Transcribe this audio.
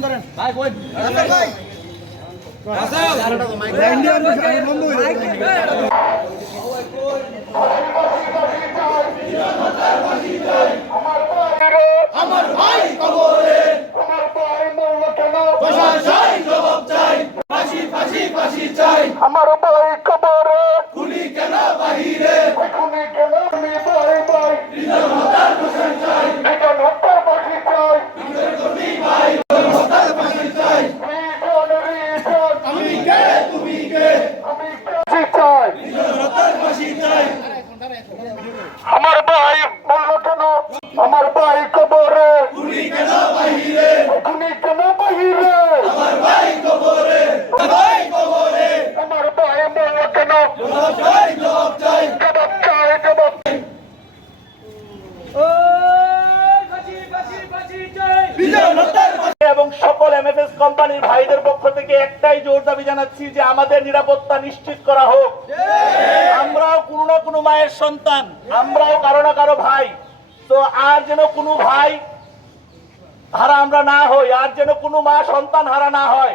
ভাই আমার ভাই কবরে আমার ভাই মরল কেন জবাব চাই জবাব চাই ফাঁসি ফাঁসি ফাঁসি চাই আমার ভাই কবরে গুলি কেন বাহিরে এখনই কেন আমি ভাই ভাই হৃদয় হতার হোসেন চাই এখন হত্যা পাখি চাই বিদায় কর্মী ভাই হতার ফাঁসি চাই রিজন রিজন আমি কে তুমি কে আমি কাছে চাই হৃদয় হতার ফাঁসি চাই আমার ভাই মরল কেন? আমার ভাই কবরে। গুলি কেন বাহিরে? এখনই কেন বাহিরে আমার ভাই কবরে। ভাই কবরে। আমার ভাই মরল কেন? জবাব চাই জবাব চাই। জবাব চাই জবাব চাই। ও ফাঁসি ফাঁসি ফাঁসি চাই বিজয় হত্যার এবং সকল এমএফএস কোম্পানির ভাইদের পক্ষ থেকে একটাই জোর দাবি জানাচ্ছি যে আমাদের নিরাপত্তা নিশ্চিত করা হোক। আমরাও মায়ের সন্তান আমরাও কারও না কারও ভাই। তো আর যেন কোনো ভাই হারা আমরা না হই, আর যেন কোনো মা সন্তান হারা না হয়।